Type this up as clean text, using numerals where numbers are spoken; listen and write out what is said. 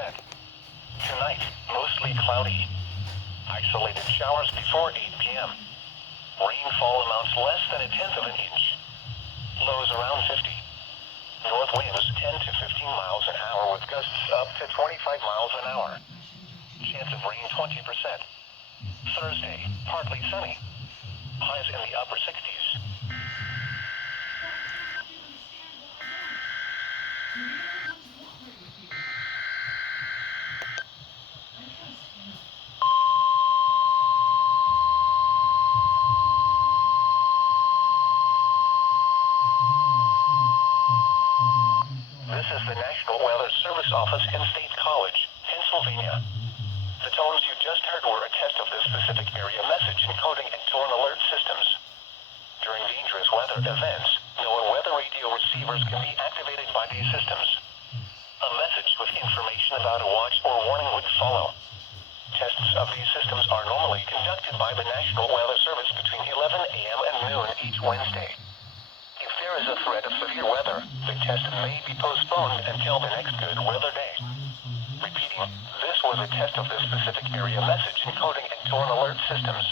Tonight, mostly cloudy. Isolated showers before 8 p.m. Rainfall amounts less than a tenth of an inch. Lows around 50. North winds 10 to 15 miles an hour with gusts up to 25 miles an hour. Chance of rain 20%. Thursday, partly sunny. Highs in the upper 60s. This is the National Weather Service Office in State College, Pennsylvania. The tones you just heard were a test of the specific area message encoding and tone alert systems. During dangerous weather events, NOAA weather radio receivers can be activated by these systems. A message with information about a watch or warning would follow. Tests of these systems are normally conducted by the National Weather Service between 11 a.m. and noon each Wednesday. If there is a threat of severe weather, the test may be postponed until the next good weather day. Repeating, this was a test of the specific area message encoding and tone alert systems.